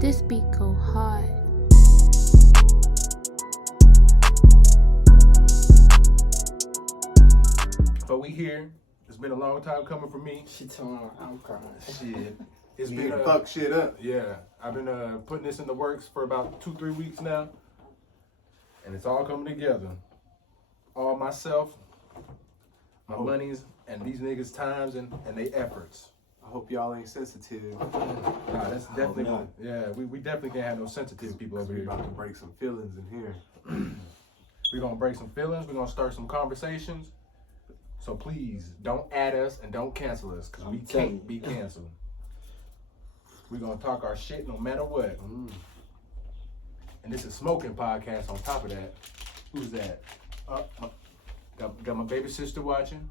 This beat go hard. But we here. It's been a long time coming for me. She told me I'm crying. Shit. It's You been need to fuck shit up. Yeah. I've been putting this in the works for about 2-3 weeks now. And it's all coming together. All myself, my monies, and these niggas' times and their efforts. I hope y'all ain't sensitive. Nah, that's definitely not. yeah, we definitely can't have no sensitive people over We here. about to break some feelings in here. We're gonna break some feelings, we're gonna start some conversations. So please don't add us and don't cancel us, because we can't be canceled. We're gonna talk our shit no matter what. And this is Smoking Podcast on top of that. Who's that? Got my baby sister watching.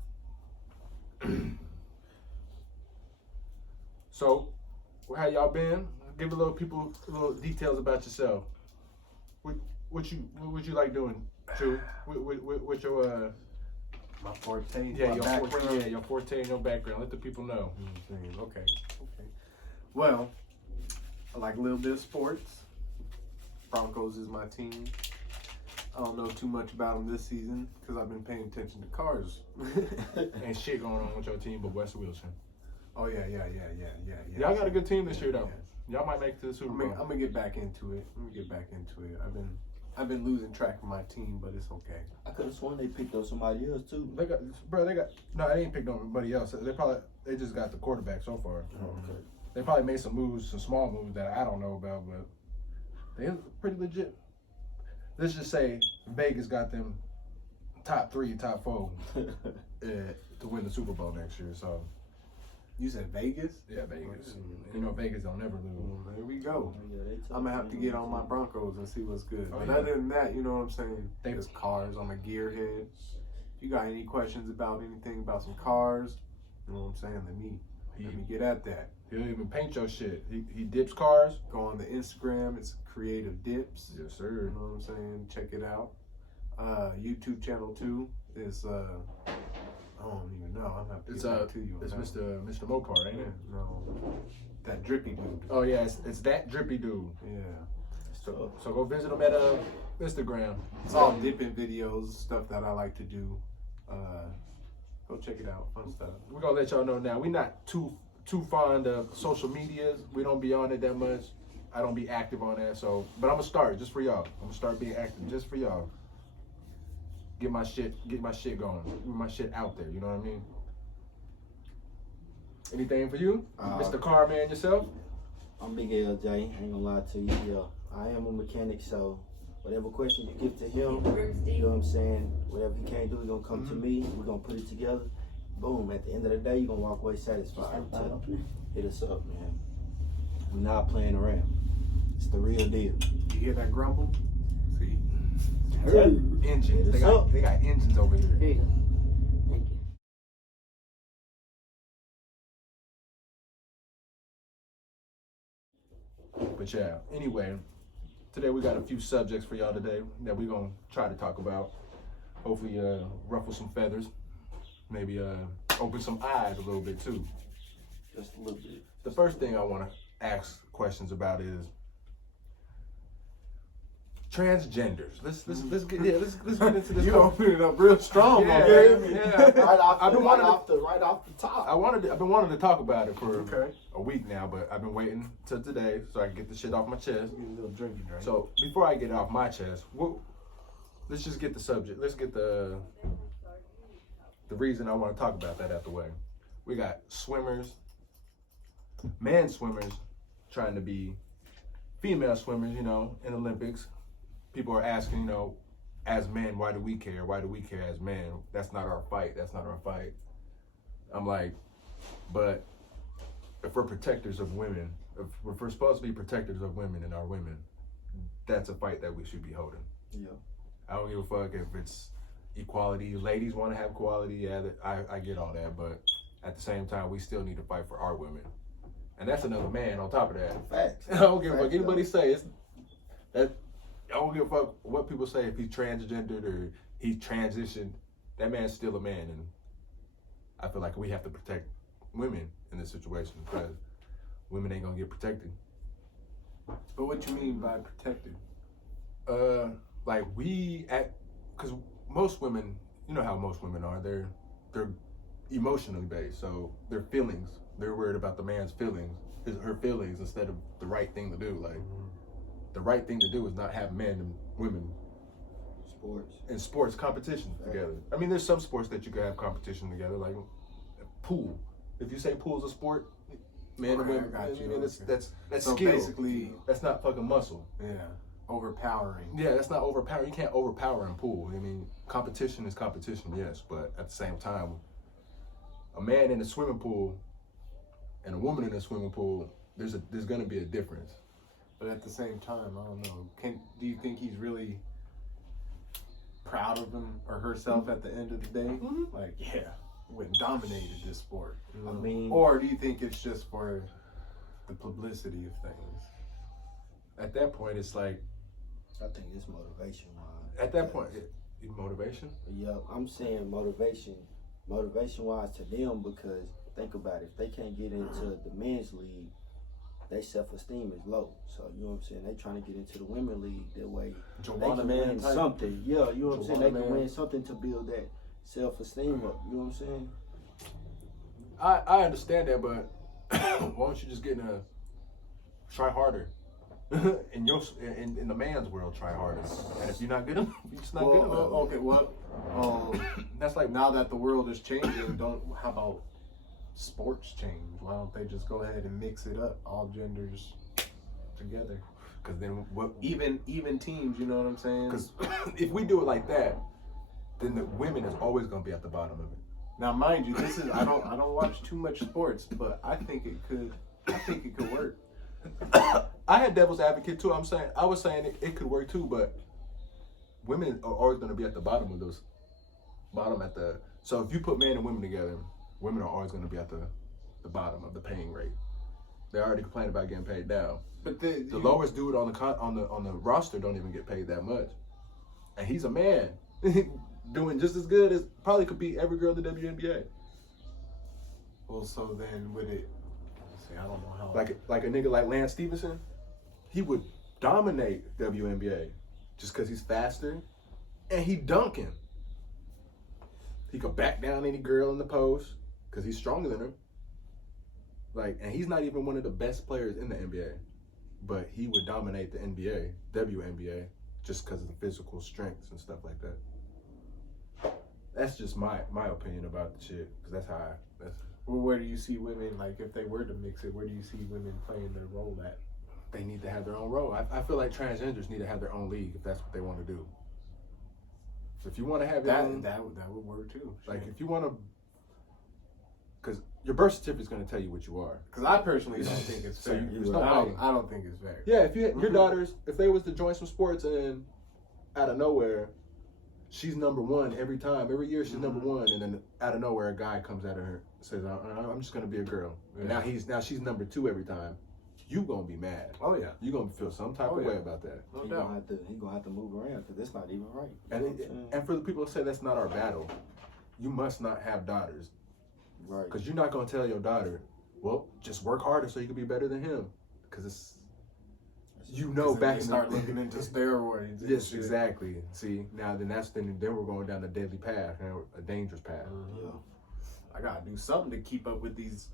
So, how y'all been? Give a little people a little details about yourself. What you like doing, Drew? What your My forte, yeah, my your background. 14, yeah, your 14, your background. Let the people know. Okay. Well, I like a little bit of sports. Broncos is my team. I don't know too much about them this season because I've been paying attention to cars. Ain't shit going on with your team but West Wilson. Oh yeah. Y'all got a good team this year though. Y'all might make it to the Super Bowl. I'm gonna get back into it. I've been losing track of my team, but it's okay. I could have sworn they picked up somebody else too. They got no. They ain't picked on anybody else. They just got the quarterback so far. Okay. They probably made some moves, some small moves that I don't know about, but they pretty legit. Let's just say Vegas got them top 3, top 4 to win the Super Bowl next year. So You said Vegas? yeah, Vegas. You know Vegas don't never lose. Well, there we go. Yeah, I'm gonna have to get on my Broncos and see what's good. Oh, But yeah. other than that, you know what I'm saying? They- There's cars. I'm a gearhead. If you got any questions about anything about some cars, you know what I'm saying? Let me get at that. He'll even paint your shit. He dips cars. Go on the Instagram. It's Creative Dips. Yes, You sir. know what I'm saying? Check it out. YouTube channel too is I don't even know. I'm gonna have to It's get back to you. on it's that. Mr. Mopar, ain't Yeah, it? no, that drippy dude. Oh yeah, it's that drippy dude. Yeah, So go visit him at Instagram. it's all dipping videos, stuff that I like to do. Go check it out. Fun stuff. We're gonna let y'all know now. We're not too fond of social medias. We don't be on it that much. I don't be active on that. So, but I'm gonna start just for y'all. I'm gonna start being active just for y'all. Get my shit going. Get my shit out there. You know what I mean? Anything for you, Mr. Carman yourself? I'm Big LJ. Ain't gonna lie to you. Yeah, I am a mechanic, so whatever question you give to him, you know what I'm saying? Whatever he can't do, he's gonna come to me. We're gonna put it together. Boom. At the end of the day, you're gonna walk away satisfied. Hit us up, man. We're not playing around. It's the real deal. You hear that grumble? See? Engines. They got engines over here. Here you go. Thank you. But yeah, anyway, today we got a few subjects for y'all today that we're gonna try to talk about. Hopefully ruffle some feathers. Maybe open some eyes a little bit too. Just a little bit. The first thing I wanna ask questions about is transgenders. Let's get into this. You opened it up real strong, Yeah, my man. yeah. I've been wanting to- right off the top. I've been wanting to talk about it for Okay. a week now, but I've been waiting till today so I can get the shit off my chest. Get a little drinky drink. So before I get it off my chest, let's just get the subject. Let's get the reason I want to talk about that out the way. We got swimmers, man swimmers, trying to be female swimmers. You know, in Olympics, people are asking, you know, as men, why do we care? Why do we care as men? That's not our fight. That's not our fight. I'm like, but if we're protectors of women, if we're supposed to be protectors of women and our women, that's a fight that we should be holding. Yeah. I don't give a fuck if it's equality. Ladies want to have equality. Yeah, I get all that, but at the same time, we still need to fight for our women, and that's another man on top of that. Facts. I don't give a fuck. Anybody say it's that. I don't give a fuck what people say if he's transgendered or he transitioned. That man's still a man, and I feel like we have to protect women in this situation because women ain't gonna get protected. But what you mean by protected? Like because most women, you know how most women are. They're emotionally based, so their feelings. They're worried about the man's feelings, her feelings, instead of the right thing to do. Like the right thing to do is not have men and women in sports competition together. I mean, there's some sports that you can have competition together, like pool. If you say pool's a sport, men and women, that's so skill. Basically, that's not fucking muscle. Yeah, overpowering. Yeah, that's not overpowering. You can't overpower in pool. I mean, competition is competition, yes, but at the same time, a man in a swimming pool and a woman in a swimming pool, there's gonna be a difference. But at the same time, I don't know. Do you think he's really proud of him or herself at the end of the day? Mm-hmm. Like, yeah, went and dominated this sport. You know? I mean, or do you think it's just for the publicity of things? At that point, it's like, I think it's motivation wise. At that point, motivation? Yeah, I'm saying motivation wise to them, because think about it, if they can't get into the men's league, their self-esteem is low. So, you know what I'm saying? They trying to get into the women's league. That way they can win something. Yeah, you know what I'm saying? They can win something to build that self-esteem up. You know what I'm saying? I understand that, but why don't you just try harder? in the man's world, try harder. And if you're not good enough, you're just not good enough. Okay, well, that's like, now that the world is changing, how about sports change? Why don't they just go ahead and mix it up, all genders together? Because then even teams, you know what I'm saying? Because if we do it like that, then the women is always gonna be at the bottom of it. Now, mind you, I don't watch too much sports, but I think it could work. I had devil's advocate too. I was saying it could work too, but women are always gonna be at the bottom of those. So if you put men and women together, women are always gonna be at the bottom of the paying rate. They already complain about getting paid down. But the lowest dude on the roster don't even get paid that much, and he's a man doing just as good as probably could beat every girl in the WNBA. Well, so then would it? See, I don't know how. Like a nigga like Lance Stevenson, he would dominate WNBA just because he's faster and he dunking. He could back down any girl in the post because he's stronger than her. And he's not even one of the best players in the NBA, but he would dominate the NBA, WNBA, just because of the physical strengths and stuff like that. That's just my opinion about the shit, because Well, where do you see women, like, if they were to mix it, where do you see women playing their role at? They need to have their own role. I feel like transgenders need to have their own league if that's what they want to do. So if you want to have that would work too. Like, if you want to, because your birth certificate is going to tell you what you are. Because I personally don't think it's fair. I don't think it's fair. Yeah, if your daughters, if they was to join some sports and out of nowhere, she's number one every time. Every year she's number one, and then out of nowhere a guy comes at her and says, "I'm just gonna be a girl." Yeah. And now she's number two every time. You gonna be mad? Oh yeah. You gonna feel some type of way about that. No doubt. He gonna have to move around because that's not even right. And for the people that say that's not our battle, you must not have daughters, right? Because you're not gonna tell your daughter, well, just work harder so you can be better than him, because it's. Back in start looking into steroids. Yes, exactly. See, then we're going down the deadly path, a dangerous path. Yeah. I gotta do something to keep up with these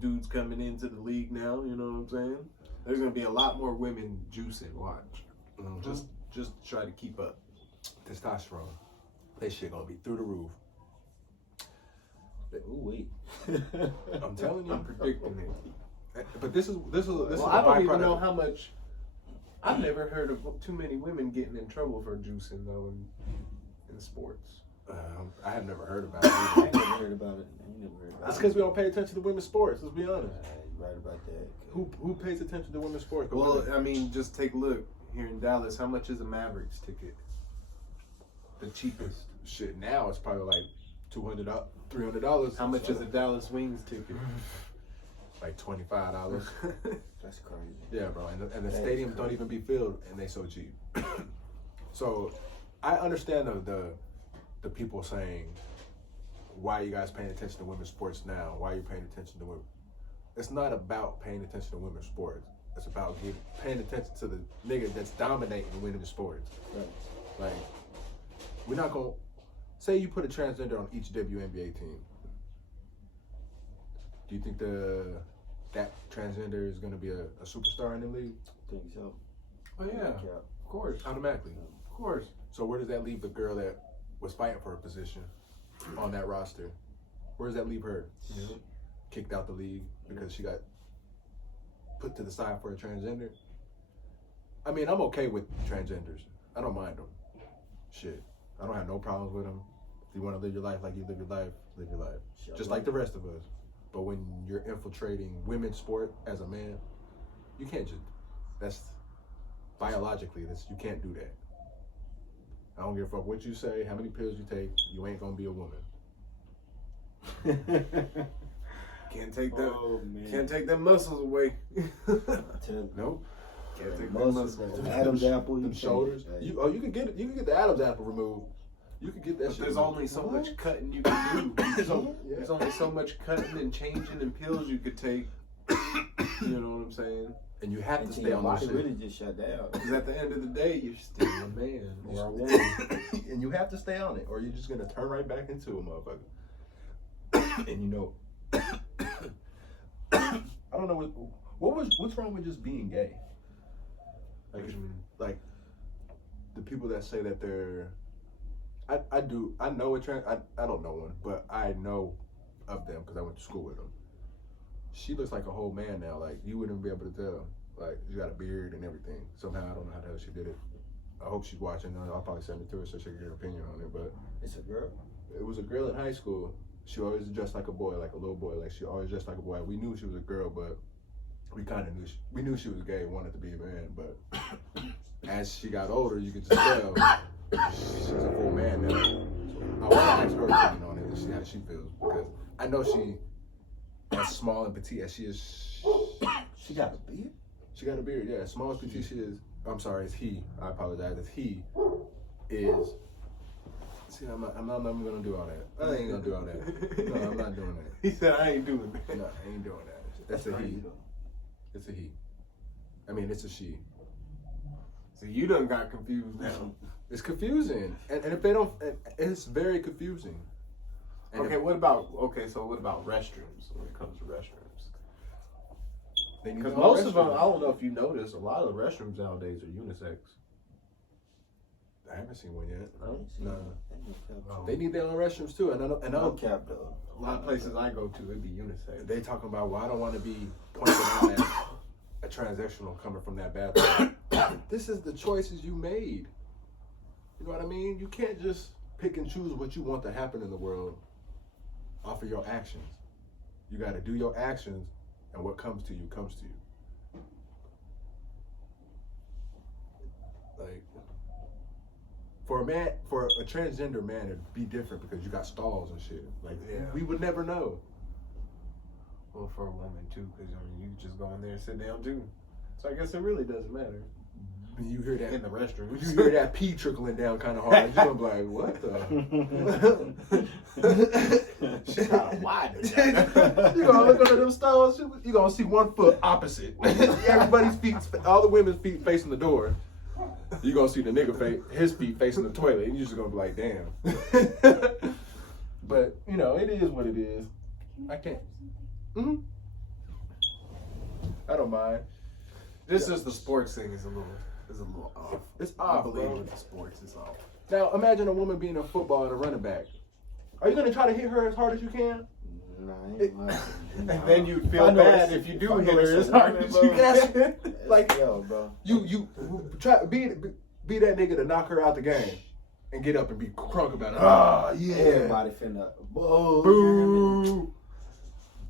dudes coming into the league now. You know what I'm saying? There's gonna be a lot more women juicing. Watch, just try to keep up. Testosterone, that shit gonna be through the roof. Ooh wait. I'm telling you, I'm predicting it. But this is I don't even know how much. I've never heard of too many women getting in trouble for juicing though in sports. I have never heard about it. I ain't never heard about it. It's because we don't pay attention to women's sports. Let's be honest. You're right about that. Who pays attention to women's sports? Well, I mean, just take a look here in Dallas. How much is a Mavericks ticket? The cheapest. Shit, now it's probably like $200, $300. How much is a Dallas Wings ticket? Like $25. That's crazy. Yeah, bro, and the stadiums don't even be filled, and they so cheap. So, I understand the people saying, "Why are you guys paying attention to women's sports now? Why are you paying attention to women?" It's not about paying attention to women's sports. It's about paying attention to the nigga that's dominating and winning the sports. Right. Like, we're not gonna say you put a transgender on each WNBA team. Do you think that transgender is gonna be a superstar in the league? I think so. Oh yeah, of course, Automatically. of course. So where does that leave the girl that was fighting for a position on that roster? Where does that leave her? Yeah. Kicked out the league because she got put to the side for a transgender? I mean, I'm okay with transgenders. I don't mind them. Shit. I don't have no problems with them. If you want to live your life like you live your life, live your life. Sure. Just like the rest of us. But when you're infiltrating women's sport as a man, you can't just, that's biologically, you can't do that. I don't give a fuck what you say, how many pills you take, you ain't gonna be a woman. Can't take that. Oh, man. Can't take them muscles away. Nope. Can't take them Muscles, muscles. Adam's apple, Them shoulders. You can get the Adam's apple removed. You can get that But shit. there's removed. only so much cutting you can do. There's only so much cutting and changing and pills you could take. You know what I'm saying? And you have to Until stay your on those body shit. really just shut down. Because at the end of the day, you're still a man or a woman. And you have to stay on it, or you're just gonna turn right back into a motherfucker. And you know, I don't know what's wrong with just being gay. Like the people that say that they're, I know a trans. I don't know one, but I know of them because I went to school with them. She looks like a whole man now. Like you wouldn't be able to tell. Like she got a beard and everything. Somehow I don't know how the hell she did it. I hope she's watching. I'll probably send it to her so she can get her opinion on it. But It's a girl. it was a girl in high school. She always dressed like a boy, like a little boy. Like she always dressed like a boy. We knew she was a girl, but we kind of knew she was gay, wanted to be a man. But as she got older, you could just tell she's a full man now. I want to ask her opinion on it and see how she feels because I know she, as small and petite as she is, She got a beard? she got a beard. Yeah, as small as petite she is. I'm sorry, it's he. I apologize. As he is. See, I'm not even gonna do all that. I ain't gonna do all that. No, I'm not doing that. He said, I ain't doing that. No, I ain't doing that. That's a he. It's a he. I mean, it's a she. So you done got confused now. It's confusing, and if they don't, it's very confusing. And Okay, if what about restrooms when it comes to restrooms? they need Because their own most of them, restroom. I don't know if you notice, a lot of the restrooms nowadays are unisex. I haven't seen one yet. No. No. They need their own restrooms too, and I No don't. cap though. A lot of places I go to, it be unisex. They talking about, well, I don't want to be pointed out as a transsexual coming from that bathroom. This is the choices you made. You know what I mean? You can't just pick and choose what you want to happen in the world off of your actions. You got to do your actions, and what comes to you comes to you. Like, for a transgender man, it'd be different because you got stalls and shit. Like, Yeah. we would never know. Well, for a woman too, because you just go in there and sit down too. So I guess it really doesn't matter. When you hear that In the restroom. you hear that pee trickling down kind of hard, you're gonna be like, what the? Shit, why? You gonna look under them stalls, you gonna see one foot opposite. Everybody's feet, all the women's feet facing the door. You gonna see the nigga his feet facing the toilet, and you're just gonna be like, damn. But you know, it is what it is. I can't. I don't mind. This is the sports thing is a little off. It's I off, believe bro. with the sports is off. Now imagine a woman being a football and a running back. Are you gonna try to hit her as hard as you can? Nah, I ain't lying. And then you'd feel I know bad it's- if you do I know hit her it's a as hard woman, as bro. you can. Like, Yo, bro. You try be that nigga to knock her out the game and get up and be crunk about it. Ah, yeah. Everybody finna. Boo.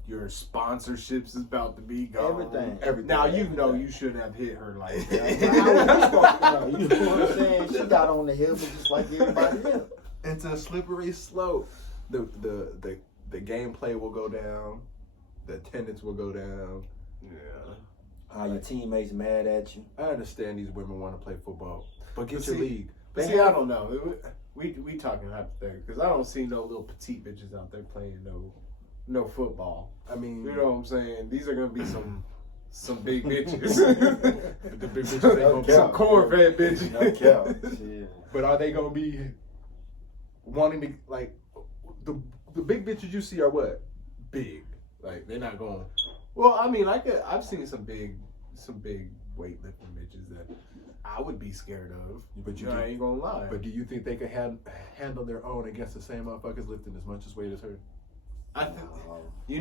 Your sponsorships is about to be gone. Everything. Now you know you shouldn't have hit her like that. You know what I'm saying? She got on the hill, but just like everybody else. It's a slippery slope. The gameplay will go down. The attendance will go down. Yeah. Your teammates mad at you. I understand these women want to play football, but get But your see- league. But see, I don't know. We talking hypothetical because I don't see no little petite bitches out there playing no football. I mean, You know what I'm saying? These are gonna be some some big bitches. But the big bitches ain't gonna be Some corn-fed bitches. No cap. Shit. But are they gonna be wanting to like the big bitches you see are what? Big. Like they're not going. Well, I mean, I've seen some big weightlifting bitches that I would be scared of. But I ain't gonna lie. But do you think they could handle their own against the same motherfuckers lifting as much as weight as her? I think,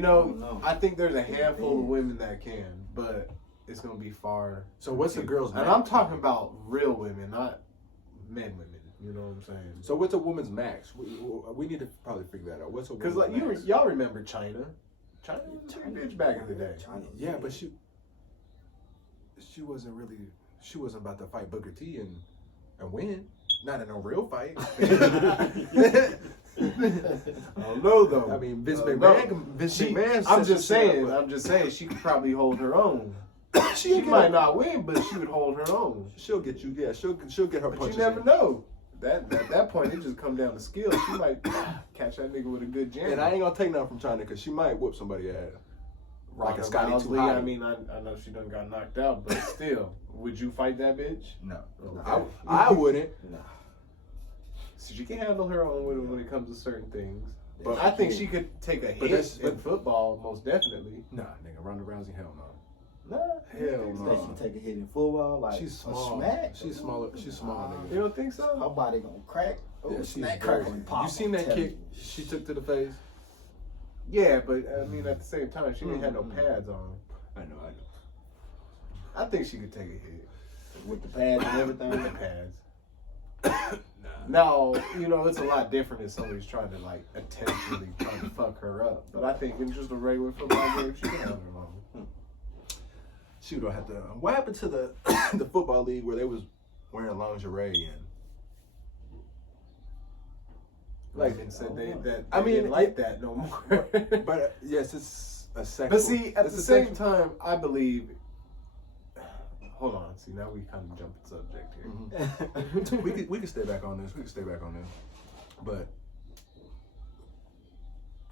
No. I think there's a handful of women that can, but it's gonna be far. So what's the girl's And max? I'm talking about real women, not men women. You know what I'm saying? So what's a woman's max? We need to probably figure that out. What's a woman's Because like max? y'all remember China? China was a big bitch back in the day. Yeah, but she wasn't about to fight Booker T and win. Not in a real fight. I don't know though. I mean, Vince No. McMahon. I'm just saying, she could probably hold her own. She might not win, but she would hold her own. She'll get you. Yeah, she'll get her But punches. you never in. know. At that point, it just come down to skill. She might catch that nigga with a good jam. And I ain't gonna take nothing from China because she might whoop somebody's ass. Like a Ronda Scotty Rousey, 2 Hotty. I mean, I know she done got knocked out, but still, would you fight that bitch? No, Okay. I wouldn't. Nah. So she can handle her own when it comes to certain things. But But I think she could take a hit in but- football, most definitely. Nah, nigga, Ronda Rousey, hell no. Nah, Hell Think no. she take a hit in football, like She's a small. smack? She's smaller. She's small, nigga. You don't think so? Her body gonna crack. Oh, Yeah, she's snack, very. crackle, and pop. You seen I'm that telling kick you. she took to the face? Yeah, but I mean, at the same time, she didn't have no Mm-hmm. pads on. I know. I think she could take a hit With the pads and everything. with the pads. Now, you know, it's a lot different if somebody's trying to, like, intentionally trying to fuck her up. But I think in just a regular football game, she can have her own. She don't have to. What happened to the the football league where they was wearing lingerie and Like, and said they I mean, didn't like that no more. But yes, it's a sexual. But see, at it's the a same sexual- time, I believe. Hold on. See, now we kind of jumped the subject here. we could stay back on this. We could stay back on this. But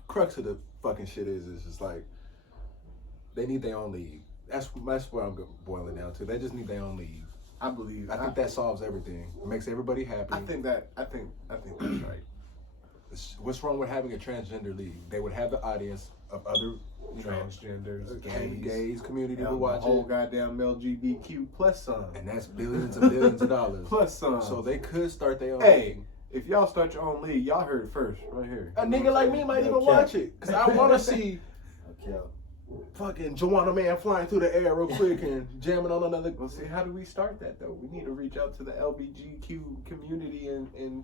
crux of the fucking shit is just like they need their own league. That's what I'm boiling down to. They just need their own league. I believe. I think that solves everything. It makes everybody happy. I think that's right. What's wrong with having a transgender league? They would have the audience of other Transgenders, gays community and would the watch whole it, goddamn LGBTQ plus some. and that's billions and billions of dollars. Plus some. So they could start their own. Hey, if y'all start your own league, y'all heard it first, right here. A nigga like me might even Okay. watch it because I want to see Okay. fucking Joanna Man flying through the air real quick and jamming on another. Well, see, how do we start that though? We need to reach out to the LGBTQ community and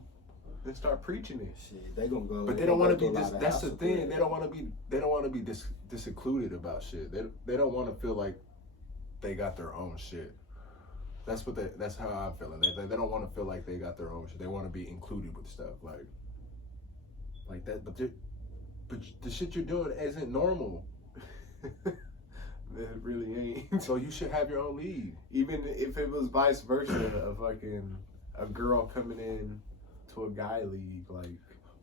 start preaching it. Shit, they gonna go. But they don't want to be. go through a lot of That's the hassle thing. with They it. don't want to be. They don't want to be disincluded about shit. They don't want to feel like they got their own shit. That's what they. That's how I'm feeling. They don't want to feel like they got their own shit. They want to be included with stuff like that. But the shit you're doing isn't normal. It really ain't. So you should have your own league. Even if it was vice versa, of fucking a girl coming in to a guy league, like.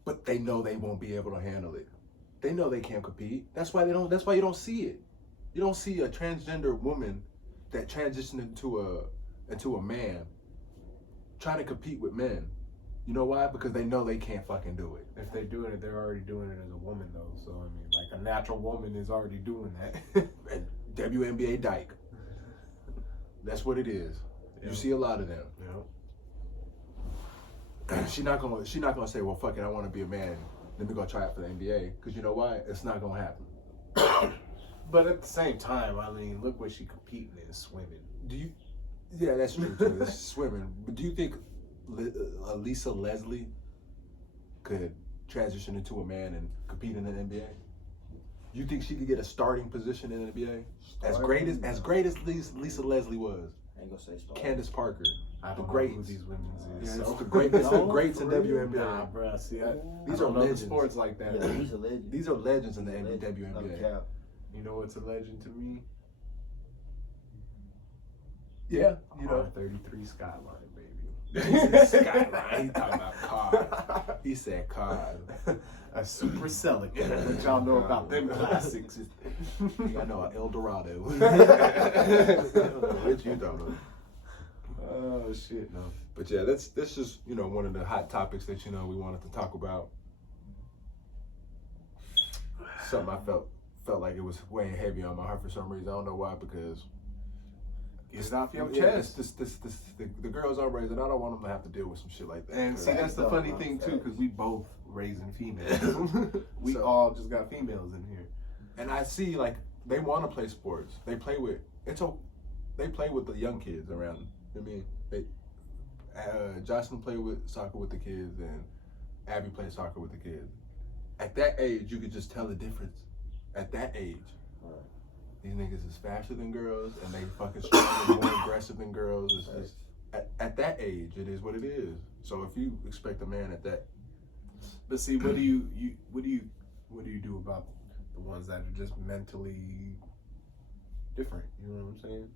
But they know they won't be able to handle it. They know they can't compete. That's why they don't. That's why you don't see it. You don't see a transgender woman that transitioned into a man trying to compete with men. You know why? Because they know they can't fucking do it. If they're doing it, they're already doing it as a woman, though. So, I mean, like, a natural woman is already doing that. And WNBA dyke. That's what it is. Yeah. You see a lot of them. Yeah. She's not gonna say, well, fuck it, I want to be a man. Let me go try out for the NBA. Because you know why? It's not gonna happen. But at the same time, I mean, look what she competing in, swimming. Do you? Yeah, that's true too. It's swimming. But do you think Lisa Leslie could transition into a man and compete in the NBA? You think she could get a starting position in the NBA? As great as Lisa Leslie was, I ain't gonna say start. Candace Parker, I don't the know greats. who these women is. Yeah, so. it's the great, it's the No, greats in for real? WNBA. Nah, bro. See, I These don't are know legends. the sports like that. Yeah, he's a legend. These are legends in the Legend. No WNBA. cap. You know what's a legend to me? Yeah, you know. R33 Skyline, baby. Skyline. He talking about cars. He said cars. A Super Celica. What y'all know about them classics? I know an El Dorado. What you don't know? Oh shit, no. But yeah, that's just one of the hot topics that we wanted to talk about. Something I felt like it was weighing heavy on my heart for some reason. I don't know why, because get it off your chest. chest. The girls I'm raising, I don't want them to have to deal with some shit like that. And see, that's the funny thing too, because we both raising females. We all just got females in here. And I see like they want to play sports. They play with they play with the young kids around. I mean, Jocelyn played with soccer with the kids, and Abby played soccer with the kids. At that age, you could just tell the difference. At that age, these niggas is faster than girls, and they fucking stronger, more aggressive than girls. It's just, at that age, it is what it is. So if you expect a man at that, but see, what do you do about the ones that are just mentally different? You know what I'm saying?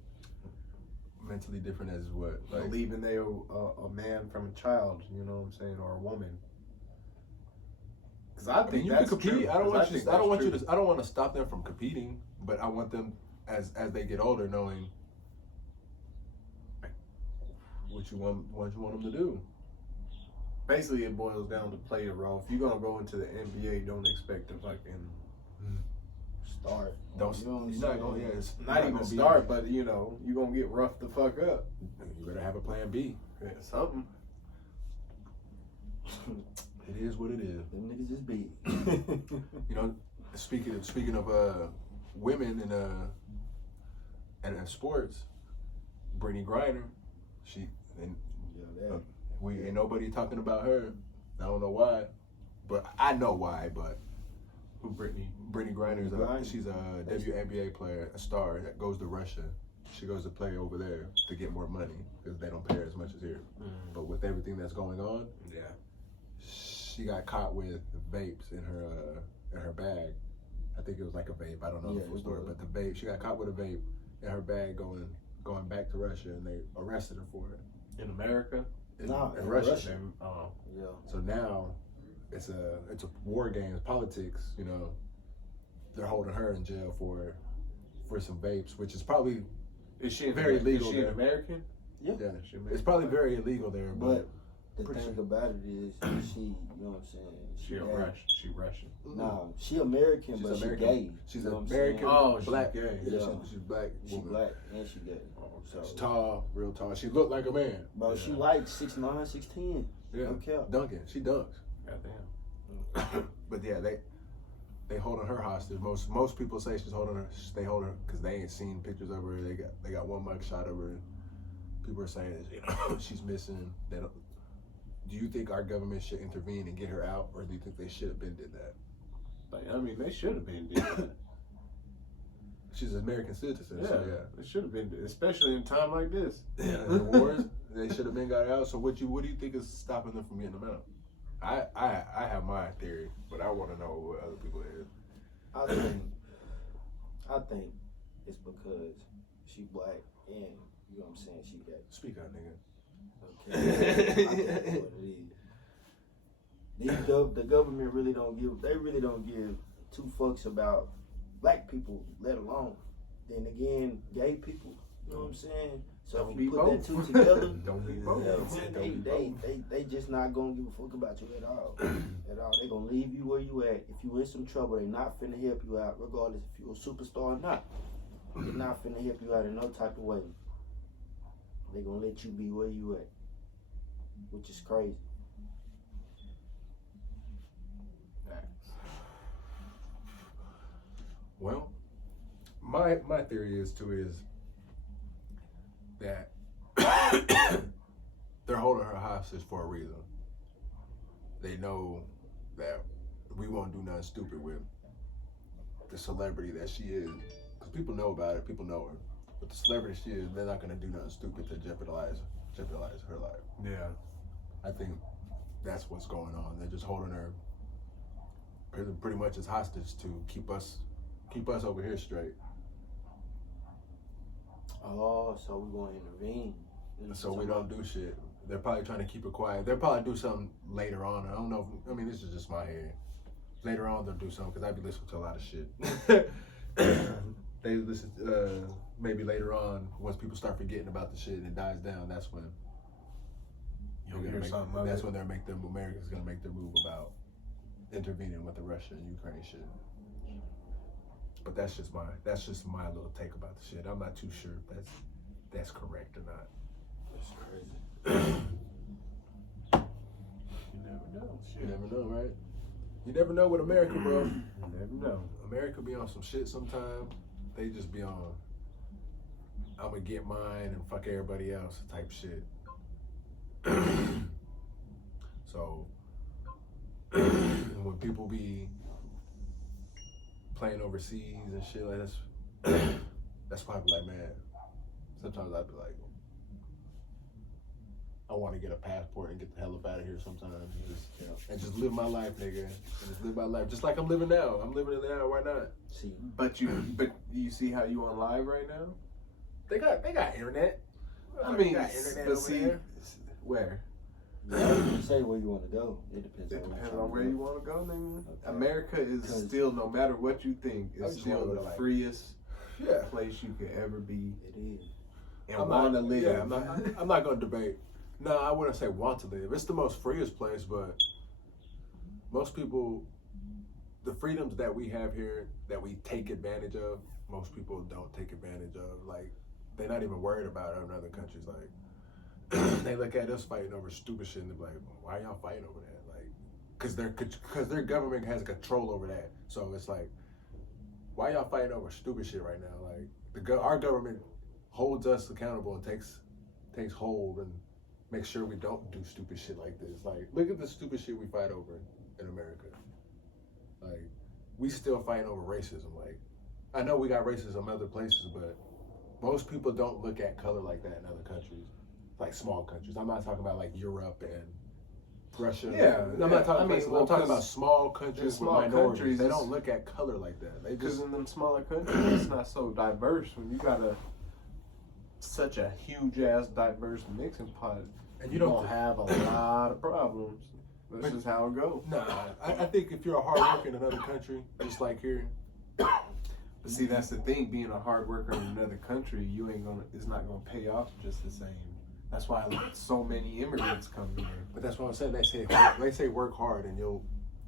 mentally different as what? Like believing they are a man from a child, you know what I'm saying, or a woman. Because I think that's true. I don't want to stop them from competing, but I want them as they get older knowing what you want them to do. Basically, it boils down to play a role. If you're gonna go into the NBA, don't expect to fucking start. Don't you know you're not gonna not even start, but you're gonna get roughed the fuck up. You better have a plan B. Yeah, something. It is what it is. Them niggas is big. Speaking of women and sports, Brittany Griner, we ain't nobody talking about her. I don't know why, but I know why. But who Brittany? Brittany Griner she's a WNBA player, a star that goes to Russia. She goes to play over there to get more money because they don't pay her as much as here. But with everything that's going on, she got caught with vapes in her bag. I think it was like a vape. I don't know the full story, but the vape. She got caught with a vape in her bag going back to Russia, and they arrested her for it. In America? In Russia. So now it's a war game, politics. They're holding her in jail for some vapes, which is probably very illegal. Is she an American? Yeah. It's probably very illegal there, but the thing about it is she, you know what I'm saying? She Russian. Nah, she American, she's but American. she gay. She's American. Oh, black. She's gay. Yeah, she's black. She black and she gay. So she's tall, real tall. She looked like a man. But she like 6'9", 6'10". Yeah. Okay. Dunking. She dunks. Goddamn. But yeah, they holding her hostage. Most people say they hold her because they ain't seen pictures of her. They got one mug shot of her. And people are saying she's missing. Do you think our government should intervene and get her out, or do you think they should have been did that? They should have been did that. She's an American citizen, so yeah. They should have been, especially in a time like this. Yeah, in the wars, they should have been got out. So what do you think is stopping them from getting them out? I have my theory, but I want to know what other people is. I think it's because she black and you know what I'm saying, she gay. Speak out, nigga. Okay. I think that's what it is. The government really don't give two fucks about black people, let alone then again gay people. You know what I'm saying? So if you put that two together, don't be both. They just not gonna give a fuck about you at all. They gonna leave you where you at. If you in some trouble, they not finna help you out, regardless if you a superstar or not. They not finna help you out in no type of way. They gonna let you be where you at, which is crazy. Well, my theory is that they're holding her hostage for a reason. They know that we won't do nothing stupid with the celebrity that she is, because people know about it, people know her. But the celebrity she is, they're not gonna do nothing stupid to jeopardize her life. Yeah, I think that's what's going on. They're just holding her pretty much as hostage to keep us over here straight. Oh, so we gonna intervene. So we don't do shit. they're probably trying to keep it quiet. They'll probably do something later on. I don't know. This is just my head. Later on, they'll do something because I be listening to a lot of shit. They listen. Maybe later on, once people start forgetting about the shit and it dies down, that's when that's when America's gonna make their move about intervening with the Russia and Ukraine shit. But that's just my little take about the shit. I'm not too sure if that's correct or not. That's crazy. You never know. You never know, right? You never know with America, bro. You never know. America be on some shit sometimes. They just be on, I'm gonna get mine and fuck everybody else type shit. So, when people be playing overseas and shit like that's why I be like, man, sometimes I'd be like, I want to get a passport and get the hell up out of here sometimes and just live my life, nigga. And just live my life just like I'm living now. I'm living it now. Why not? See, But you see how you on live right now? They got internet. I They mean, got internet but over see, there. where? you say where you want to go. It depends. It on depends on where you want to go, nigga. Okay. America is still, no matter what you think, I it's just still wanna the go, like- freest Yeah. place you could ever be It is. and want to live. Yeah, I'm not gonna debate. No, I wouldn't say want to live. It's the most freest place, but most people, the freedoms that we have here that we take advantage of, most people don't take advantage of. Like, they're not even worried about it in other countries. Like, they look at us fighting over stupid shit and they're like, why y'all fighting over that? Like, because their government has control over that. So it's like, why y'all fighting over stupid shit right now? Like, our government holds us accountable and takes hold and makes sure we don't do stupid shit like this. Like, look at the stupid shit we fight over in America. Like, we still fighting over racism. Like, I know we got racism in other places, but most people don't look at color like that in other countries, like small countries. I'm not talking about like Europe and Russia. Yeah, I'm not talking I'm talking about small in countries small with minorities. countries, They it's- don't look at color like that. They Because just in them smaller countries, it's not so diverse. When you got such a huge ass diverse mixing pot, and you don't have a lot of problems. That's just how it goes. Nah, I think if you're a hard worker in another country, just like here. But see, that's the thing. Being a hard worker in another country, it's not gonna pay off just the same. That's why so many immigrants come here. But that's what I'm saying. They say work hard and you'll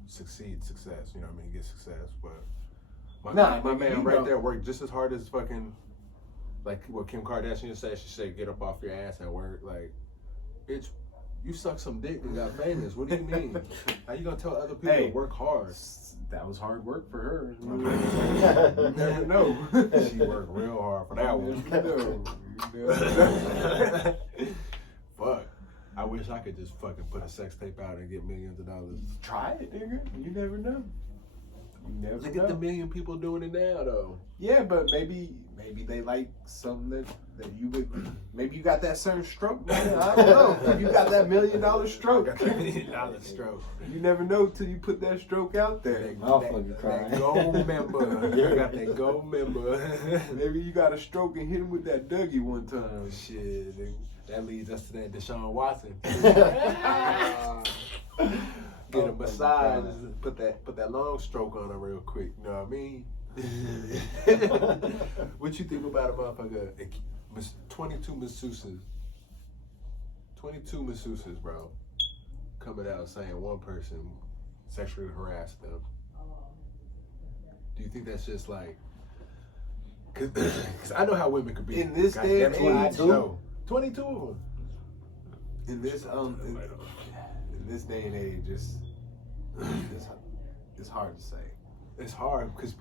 success. You know what I mean? Get success. But my man right there worked just as hard as fucking, like what Kim Kardashian said. She said, get up off your ass and work. Like, bitch, you suck some dick and got famous. What do you mean? How you gonna tell other people to work hard? That was hard work for her. You never know. She worked real hard for that one. You know. Fuck. I wish I could just fucking put a sex tape out and get millions of dollars. Try it, nigga. You never know. You never Look know. at the million people doing it now, though. Yeah, but maybe they like something that you would. Maybe you got that certain stroke, man. I don't know. If you got that $1 million stroke. Got that $1 million stroke. You never know till you put that stroke out there. I'll fucking cry. That gold member. You got that gold member. Maybe you got a stroke and hit him with that Dougie one time. Shit, nigga. That leads us to that Deshaun Watson. Get a massage, put that long stroke on her real quick. You know what I mean? What you think about a motherfucker? 22 masseuses. 22 masseuses, bro. Coming out saying one person sexually harassed them. Do you think that's just like? Cause I know how women could be. In this day and age, 22 of them. In this day and age, it's hard to say. It's hard because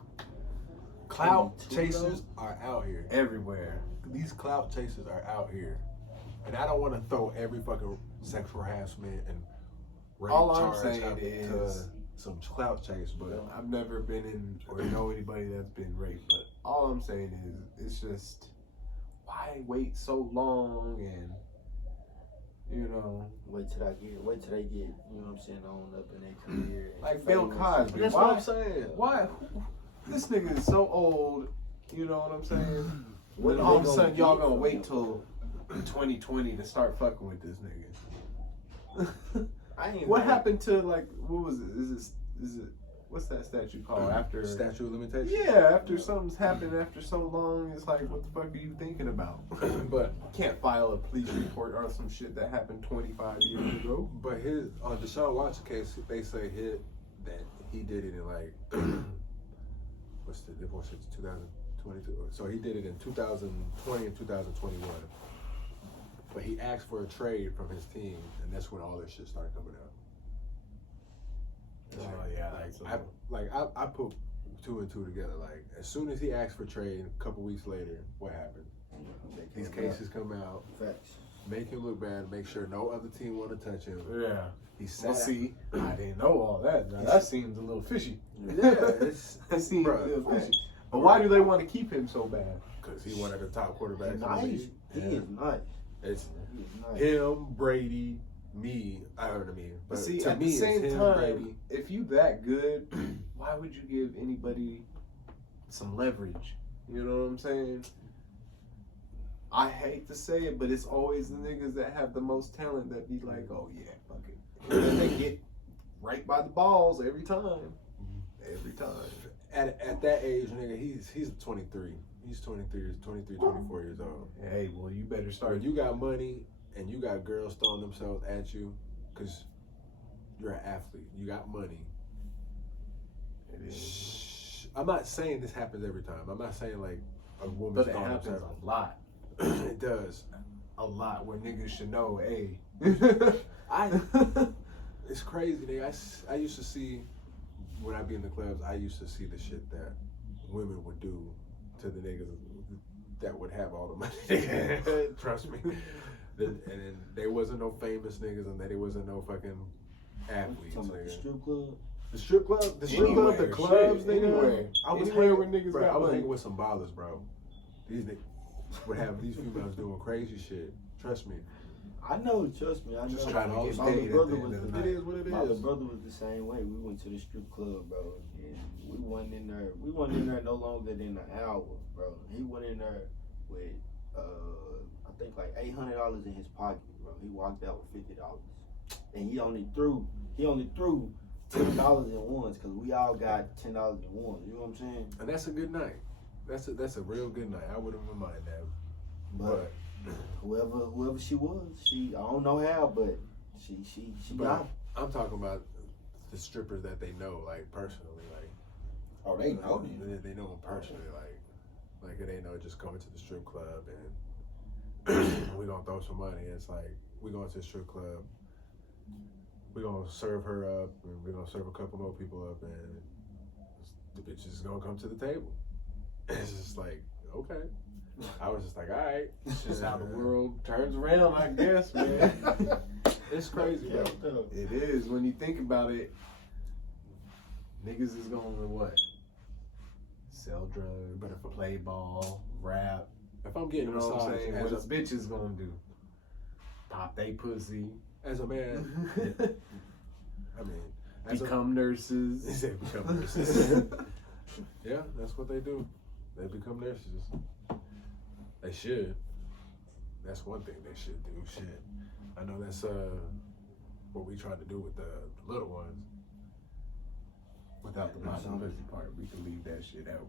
clout chasers are out here. Everywhere. These clout chasers are out here. And I don't want to throw every fucking sexual harassment and rape All I'm charge saying up is to some clout chase, but I've never been in or know anybody that's been raped, but all I'm saying is it's just why wait so long and Wait till they get, you know what I'm saying, on up in their career. like Bill Cosby. that's what I'm saying. Why this nigga is so old, you know what I'm saying? When All of a they sudden gonna y'all get gonna from wait him? till 2020 to start fucking with this nigga. What happened to like what was it? Is it what's that statue called after statute of limitations? Yeah, after something's happened after so long, it's like what the fuck are you thinking about? But can't file a police report on some shit that happened 25 years ago. But his on Deshaun Watson case, they say that he did it in like what's the divorce? 2022. So he did it in 2020 and 2021. But he asked for a trade from his team, and that's when all this shit started coming out. Oh yeah, I put two and two together. Like as soon as he asked for trade, a couple weeks later, what happened? These cases come out, Facts. make him look bad, make sure no other team want to touch him. Yeah. He sat. Well, see, I didn't know all that. Now, that seems a little fishy. Yeah, that seems a little bruh, fishy. But why do they want to keep him so bad? because he one of the top quarterbacks. Nice. in the league. He is nice. It's He is nice. him, Brady, me. I heard of me, but See, to at me, the same it's him, time, Brady. if you that good, why would you give anybody some leverage? You know what I'm saying? I hate to say it, but it's always the niggas that have the most talent that be like, oh yeah, fuck it. And then they get right by the balls every time. Every time. At that age, nigga, he's 23. He's 23, 24 years old. Hey, well, you better When start. you got money and you got girls throwing themselves at you, because you're an athlete, you got money. It is. I'm not saying this happens every time. I'm not saying like a woman But it throwing happens herself. a lot. It does. A lot where niggas should know, hey. It's crazy, nigga. I used to see, when I be in the clubs, I used to see the shit that women would do to the niggas that would have all the money. Trust me. And then there wasn't no famous niggas, and there wasn't no fucking athletes, Talking about the nigga. strip club. The strip club, the Anywhere, clubs, shit, nigga. anywhere. I was Anywhere hanging where niggas bro, got I was money. hanging with some ballers, bro. These niggas would have these females doing crazy shit. Trust me. I know, trust me. I know. Just trying to get My paid little at brother the was end of the the night. It is what it My little is. brother was the same way. We went to the strip club, bro, and we wasn't in there. We wasn't in there no longer than an hour, bro. He went in there with I think like $800 in his pocket, bro. He walked out with $50, and he only threw $10 in ones because we all got $10 in ones. You know what I'm saying? And that's a good night. That's a real good night. I wouldn't mind that. But whoever she was, I don't know how, but she But got. I'm talking about the strippers that they know, like personally, like. Oh, they know them. They know them personally, like it ain't no just going to the strip club and we gonna throw some money. It's like we going to the strip club, we gonna serve her up, and we gonna serve a couple more people up, and the bitch is gonna come to the table. It's just like, okay. I was just like, all right. It's just how the world turns around, I guess, man. It's crazy, bro. It is. When you think about it, niggas is going to what? Sell drugs, play ball, rap. If I'm getting You know what I'm massage saying? as What a, bitches gonna do? Pop they pussy. as a man, I mean, as Become They nurses. say become nurses. Yeah, that's what they do. They become nurses. They should. That's one thing they should do. Shit. I know that's what we try to do with the little ones. Without the bottom pussy part, we can leave that shit out.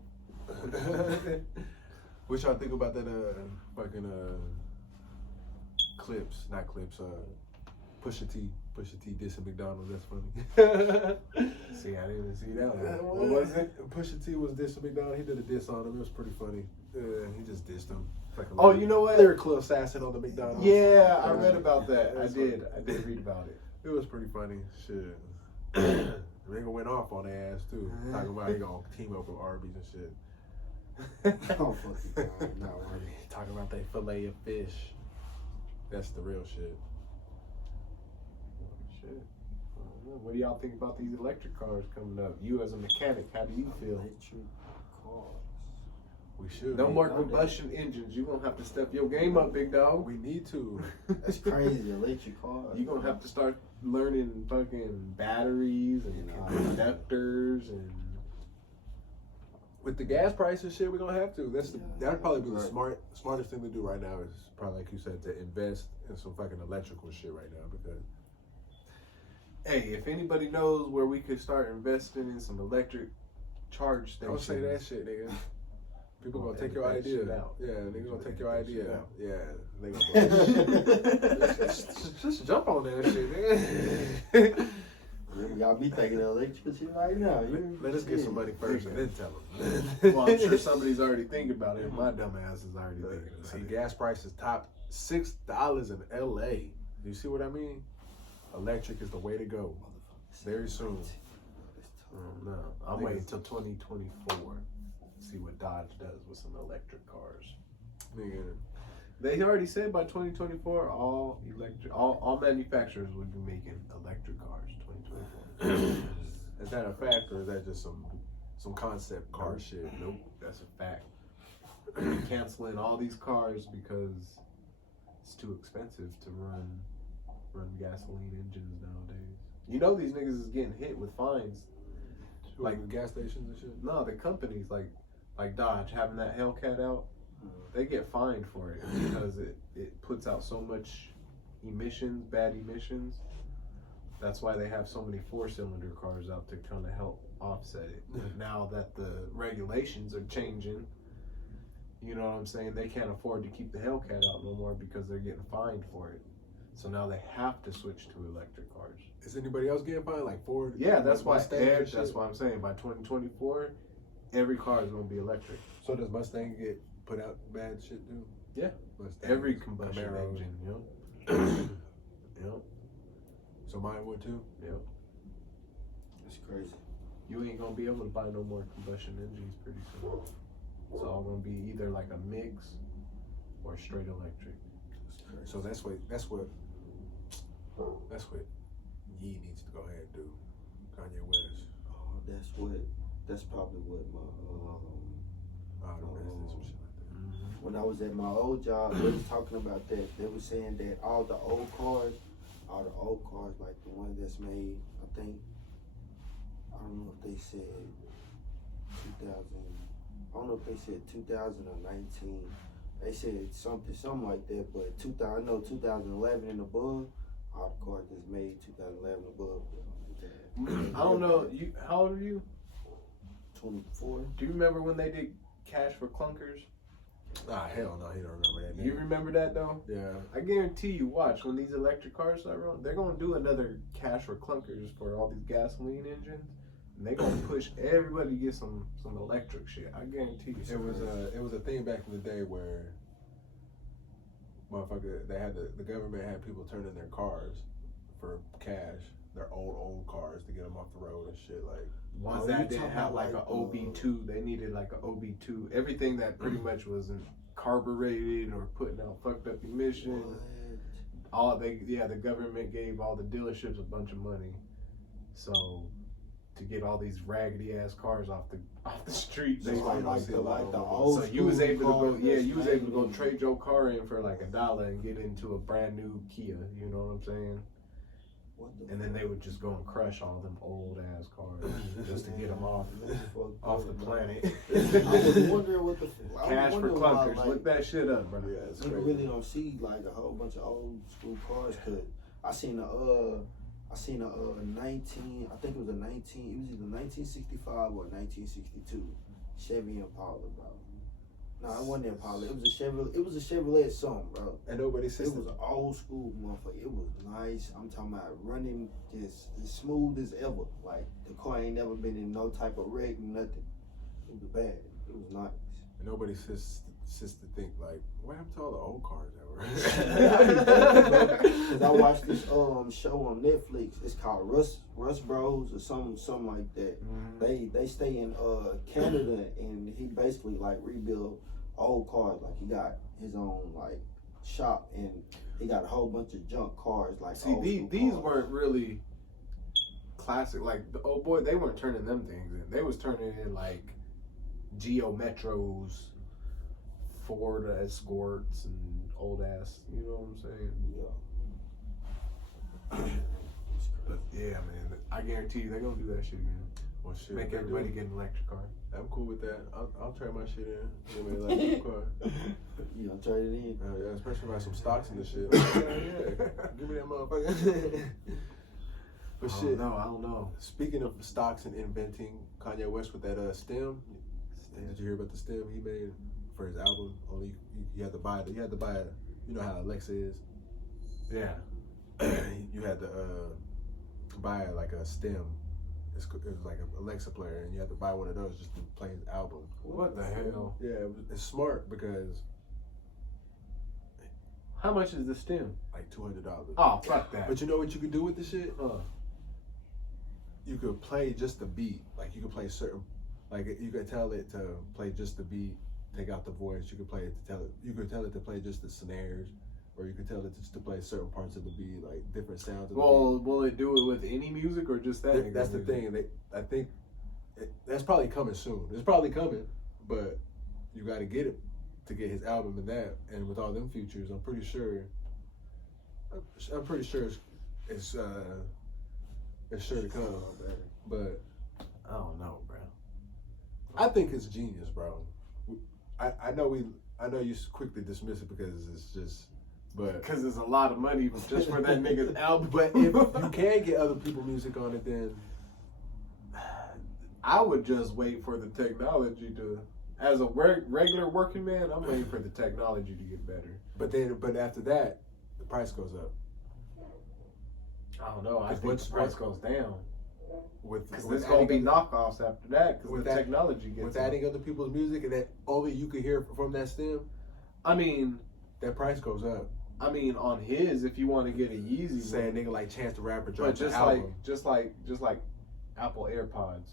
What y'all think about that fucking clips, not clips, Pusha T dissing McDonald's, that's funny. See, I didn't even see that one. What was it? Pusha T was dissing McDonald. He did a diss on him. It was pretty funny. He just dissed him. Like Oh, you know what? lyrical assassin on the McDonald's. Yeah, I read about that. I That's did read about it. It was pretty funny. Shit. They gonna went off on their ass too. Talking about he gonna team up with Arby's and shit. Oh, fucking God, not worry. Talking about they fillet of fish. That's the real shit. Shit. What do y'all think about these electric cars coming up? You as a mechanic, how do you feel? Electric cars. We should. No be. more combustion engines. You're gonna have to step your game up, big dog. We need to. That's crazy. Electric cars. You're gonna have to start learning fucking batteries and conductors and With the gas prices shit, we're gonna have to. That'd probably be the smartest thing to do right now is probably, like you said, to invest in some fucking electrical shit right now because. Hey, if anybody knows where we could start investing in some electric charge stations. Don't say that shit, nigga. People gonna take your idea out. Yeah, niggas gonna take your idea out. Yeah, they gonna just jump on that shit, nigga. Y'all be thinking of electricity right now. Let us get some money first and then tell them. Well, I'm sure somebody's already thinking about it. My dumb ass is already thinking about it. See, gas prices top $6 in LA. You see what I mean? Electric is the way to go. Very soon. No, I'm waiting until 2024. See what Dodge does with some electric cars. Nigga. They already said by 2024, all manufacturers would be making electric cars. 2024. Is that a fact or is that just some concept car shit? Nope, that's a fact. Canceling all these cars because it's too expensive to run gasoline engines nowadays. You know these niggas is getting hit with fines. Like the gas stations and shit? No, the companies like Dodge having that Hellcat out, they get fined for it because it puts out so much bad emissions. That's why they have so many 4-cylinder cars out to kind of help offset it. But now that the regulations are changing, you know what I'm saying? They can't afford to keep the Hellcat out no more because they're getting fined for it. So now they have to switch to electric cars. Is anybody else getting fined? Like Ford? Yeah, that's why I'm saying by 2024, every car is going to be electric. So does Mustang get put out bad shit too? Yeah. Mustang, Every combustion Camaro. engine, Yep. So mine would too? Yep. It's crazy. You ain't going to be able to buy no more combustion engines pretty soon. It's all going to be either like a mix or straight electric. So that's what Ye needs to go ahead and do. Kanye West. Oh, that's probably what my when I was at my old job, they was talking about that. They were saying that all the old cars, like the one that's made, I think, I don't know if they said 2000, I don't know if they said 2019. They said something like that, but I know 2011 and above, all the cars that's made 2011 and above. I don't know. How old are you? 24. Do you remember when they did Cash for Clunkers? Ah, hell no, he don't remember that. You remember that though? Yeah. I guarantee you, watch, when these electric cars start running, they're going to do another Cash for Clunkers for all these gasoline engines. And they're going to push everybody to get some electric shit. I guarantee you. It was a thing back in the day where the government had people turn in their cars for cash, their old cars to get them off the road and shit. Like ones that didn't have like a OB2, they needed like a OB2. Everything that pretty much wasn't carbureted or putting out fucked up emissions. The government gave all the dealerships a bunch of money, so to get all these raggedy ass cars off the street. They like the So old you was able to go, you was able to go trade your car in for like $1 and get into a brand new Kia. You know what I'm saying? And then they would just go and crush all them old ass cars just to get them off the planet. I was wondering what the Cash for Clunkers. Look that shit up, bro. Yeah, it's you crazy. really don't see like a whole bunch of old school cars. Cause I seen a 19, I think it was either 1965 or 1962 Chevy Impala, bro. No, it wasn't Impala. It was a Chevrolet something, bro. And nobody says it was an old school motherfucker. It was nice. I'm talking about running just as smooth as ever. Like the car ain't never been in no type of wreck, nothing. It was bad. It was nice. And nobody sits to think like, what happened to all the old cars that were? Cause I watched this show on Netflix. It's called Rust Bros or something like that. Mm-hmm. They stay in Canada and he basically like rebuild old cars. Like he got his own like shop and he got a whole bunch of junk cars. Like these weren't really classic. Like the old boy, they weren't turning them things in. They was turning in like Geo Metros, Ford Escorts, and old ass. You know what I'm saying? Yeah. But yeah, man, I guarantee you they're gonna do that shit again. Well, shit. Make everybody get an electric car. I'm cool with that. I'll trade my shit in. Give me an electric car. You gonna trade it in? Yeah, especially if I have some stocks in this shit. Like, yeah. Give me that motherfucker. But shit. No, I don't know. Speaking of stocks and inventing, Kanye West with that stem. Did you hear about the stem he made for his album? Only you had to buy it. You had to buy it. You know how Alexa is. Yeah. You had to buy like a stem. It was like an Alexa player, and you had to buy one of those just to play his album. What the hell? Yeah, it's smart because How much is the stem? like $200. Oh, fuck that. But you know what you could do with the shit? You could play just the beat. Like you could play certain, like you could tell it to play just the beat, take out the voice. You could play it to tell it. You could tell it to play just the snares, or you could tell it just to play certain parts of the beat, like different sounds. Of the beat. Will it do it with any music or just that? That's the thing. I think that's probably coming soon. It's probably coming, but you got to get it to get his album and that. And with all them features, I'm pretty sure it's sure to come. But I don't know, bro. I think it's genius, bro. I know you quickly dismiss it because it's just, but Because there's a lot of money just for that nigga's album. but if you can get other people's music on it, then I would just wait for the technology to. As a regular working man, I'm waiting for the technology to get better. but after that, the price goes up. I don't know. I think What's- the price goes down. With There's gonna be knockoffs after that because with the that- technology gets. with adding other people's music and that only you could hear from that stem, I mean, that price goes up. on his, if you want to get a Yeezy, Say a one, nigga like Chance the Rapper but dropped an just album. like Apple AirPods,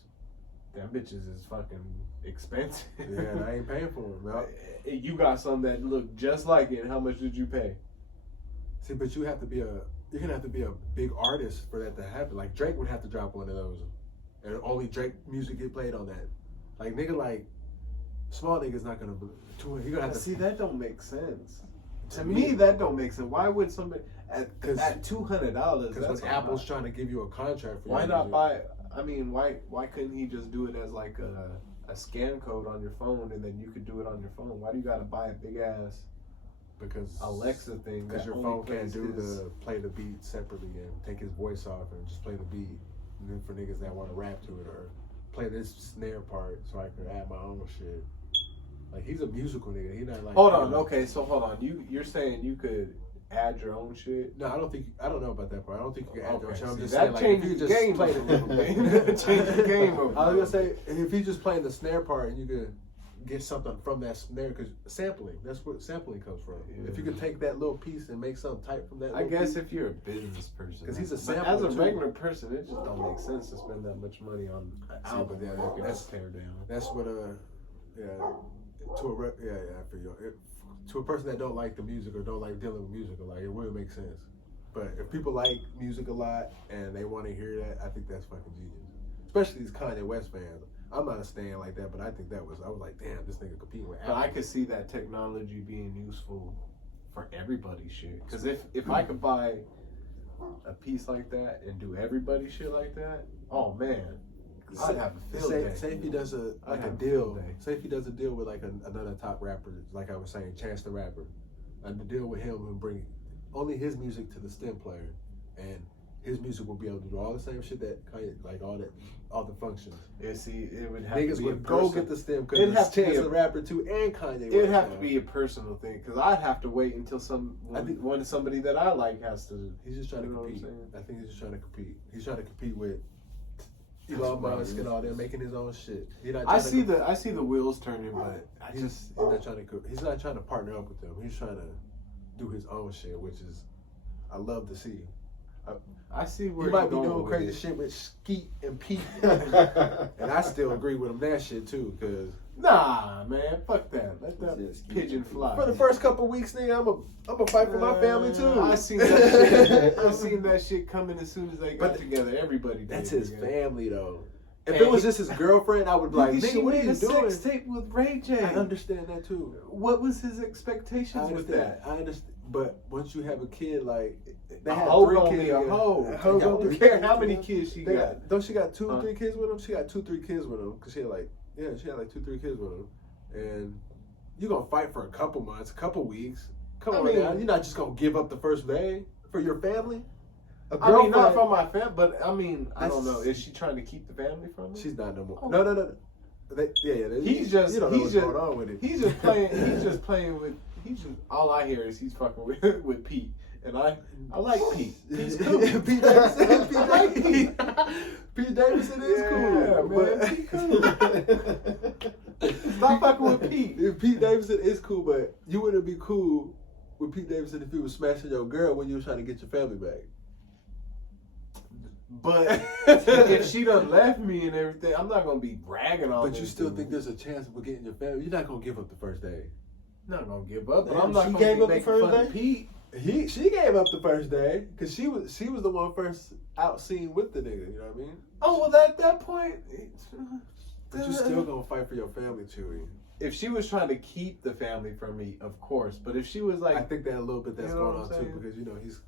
them bitches is fucking expensive. Yeah, and I ain't paying for them. Man. You got some that look just like it. How much did you pay? See, but you're gonna have to be a big artist for that to happen. Like Drake would have to drop one of those, and only Drake music get played on that. Like nigga, like small nigga's not gonna. He gonna have to See, that don't make sense. To To me, me- that don't make sense. Why would somebody at Because $200? when Apple's trying to give you a contract for why your not music, buy? I mean, why couldn't he just do it as like a scan code on your phone and then you could do it on your phone? Why do you got to buy a big ass because Alexa thing? Because that your only phone can't plays do his- the play the beat separately and take his voice off and just play the beat. And then for niggas that want to rap to it or play this snare part so I can add my own shit. Like he's a musical nigga. He not like. Hold on. Okay, so hold on. You're saying you could add your own shit? No, I don't know about that part. I don't think you can add your own shit. I'm see, just that saying, like, if changes you the just game play a little bit. Change the game a I was little gonna say bit. if he's just playing the snare part and you could get something from that snare because sampling. That's where sampling comes from. Yeah. If you could take that little piece and make something type from that. I little guess piece, if you're a business person, 'Cause he's a but sampler, as a too. regular person, it just don't make sense to spend that much money on an See, album. but yeah, that you can that's- just tear down. that's what I feel you. To a person that don't like the music or don't like dealing with music a lot, it wouldn't make sense. But if people like music a lot and they want to hear that, I think that's fucking genius. Especially these Kanye West fans. I'm not a stan like that, but I think I was like, damn, this nigga competing with But Apple. I could see that technology being useful for everybody's shit. Because if I could buy a piece like that and do everybody's shit like that, oh man, I'd have a field day. Say if he does a I'd have a deal. field day. Say if he does a deal with like another top rapper, like I was saying, Chance the Rapper, and the deal with him and bring only his music to the stem player, and his music will be able to do all the same shit that Kanye, like all the functions. Yeah, see, it would have Niggas to be would a go person- get the stem It'd because have it's to be Chance a- the Rapper too and Kanye. It'd West have to now. be a personal thing because I'd have to wait until when somebody that I like has to. He's just trying You to know what I'm compete. saying? I think he's just trying to compete. He's trying to compete with Elon Musk and all them making his own shit. I see the wheels turning, but He's not trying to partner up with them. He's trying to do his own shit, which is I love to see. I see where He might you're be going doing with crazy it. shit with Skeet and Pete, and I still agree with him that shit too. Cause Nah, man, fuck that. Let that Just keep pigeon it. fly. for the first couple weeks, nigga, I'm a fight for my family too. I seen that shit. I seen that shit coming as soon as they got But together. Everybody did. That's his nigga. family though. If And it was he- just his girlfriend, I would be like, Nigga, she nigga, what are made you a doing? sex tape with Ray J. I understand that too. What was his expectations I with understand. that? I understand. But once you have a kid, like they A had hoe 3 gonna kids. be a hoe. A I hoe gonna don't be care how many kids she got. Don't she got 2 or Huh? 3 kids with him? She got 2, 3 kids with him because she had like 2, 3 kids with him, and you gonna fight for a couple months, a couple weeks. Come on, now. You're not just gonna give up the first day for your family. I mean, not from my family, but I mean, I don't know. Is she trying to keep the family from me? She's not no more. Oh. No. He's just you don't know what's going on with it. He's just playing. He's just playing with. He's just all I hear is he's fucking with Pete, and I like Pete. He's cool. Pete Davidson. Pete like Pete. Pete Davidson is cool, man. Stop fucking with Pete. If Pete Davidson is cool, but you wouldn't be cool with Pete Davidson if he was smashing your girl when you were trying to get your family back. But if she done left me and everything, I'm not gonna be bragging on. But you still think there's a chance of getting your family? You're not gonna give up the first day. Not gonna give up. But Damn, I'm not she gonna gave be up the making first fun of day? Pete. She gave up the first day because she was the one first out seen with the nigga. You know what I mean? Oh well, at that point, But you still gonna fight for your family, Chewy. if she was trying to keep the family from me, of course. But if she was like, I think that a little bit that's You know going what on I'm too saying? because you know he's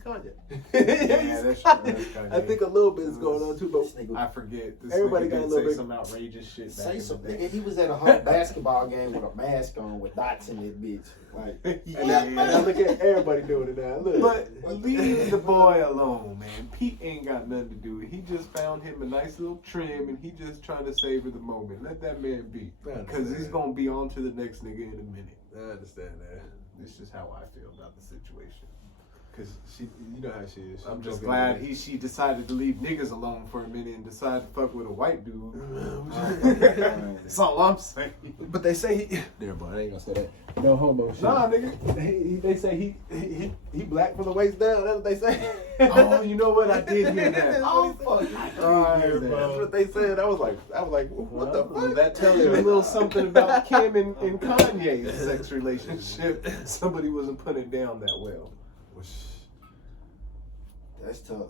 Kanye. Yeah, that's true. That's Kanye. I think a little bit is going on too, but This nigga I forget. This Everybody nigga got a did little say bit- some outrageous shit. Back say in something. the day. Nigga, he was at a whole basketball game with a mask on with dots in his bitch. Like, and I look at everybody doing it now. Look. But leave the boy alone, man. Pete ain't got nothing to do with it. He just found him a nice little trim, and he just trying to savor the moment. Let that man be, I because understand. he's gonna be on to the next nigga in a minute. I understand that. This is how I feel about the situation. Cause she, you know how she is. She I'm just don't glad get she decided to leave niggas alone for a minute and decided to fuck with a white dude. That's all I'm saying. But they say he. Never mind. I ain't gonna say that. No homo shit. Nah, nigga. They say he black from the waist down. That's what they say. Oh, you know what? I did hear that. That's Oh, what he fuck. said. I That's did hear that. what they said. I was like, what the Well, fuck? that tells you a little something about Kim and Kanye's sex relationship. Somebody wasn't putting it down that well. that's tough.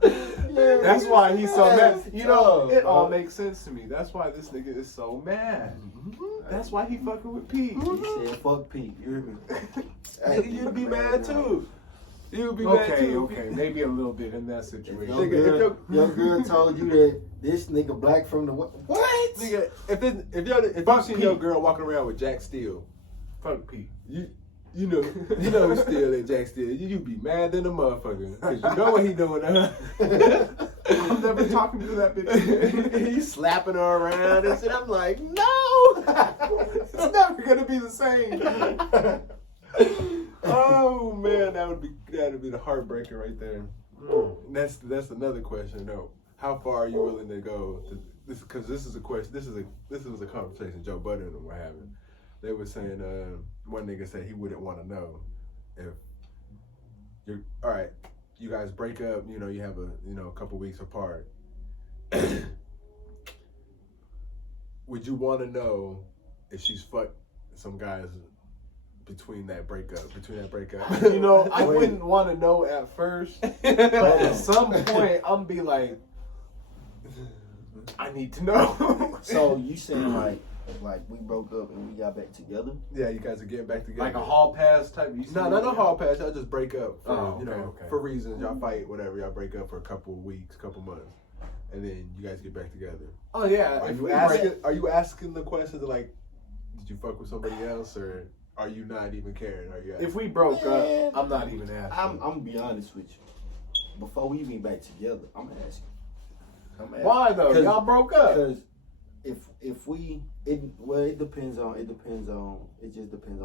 That's why he's so mad. That's You know, tough, it all bro. makes sense to me. That's why this nigga is so mad. That's why he fucking with Pete. He said, fuck Pete. You hear me? Nigga, you'd be mad too. You'd be mad Okay, too. okay, maybe a little bit in that Your situation. Nigga, girl, your girl told you that this nigga black from the what? Nigga, if you Fuck seen Pete. your girl walking around with Jack Steele, Fuck Pete. you know who's still at Jack Steele. You be mad than a motherfucker because you know what he doing. I'm never talking to that bitch. He's slapping her around and shit. I'm like, no. It's never gonna be the same. Oh man, that would be the heartbreaker right there. And that's another question though. How far are you willing to go? Because this is a question. This was a conversation Joe Budden and them were having. They were saying one nigga said he wouldn't want to know if you're all right. You guys break up. You know you have a couple weeks apart. Would you want to know if she's fucked some guys between that breakup? You know, I wouldn't want to know at first, but at some point, I'm be like, I need to know. So you saying like we broke up and we got back together? Yeah, you guys are getting back together. Like a hall pass type. No, not a hall pass. Y'all just break up for okay. for reasons. Y'all fight, whatever. Y'all break up for a couple of weeks, couple months, and then you guys get back together. Oh yeah. Are if you we asking? break- Are you asking the question to like, did you fuck with somebody else, or are you not even caring? Are you? If we broke up, I'm not even asking. I'm gonna be honest with you. Before we even back together, I'm asking. Why though? 'Cause- Y'all broke up. Because if we it just depends on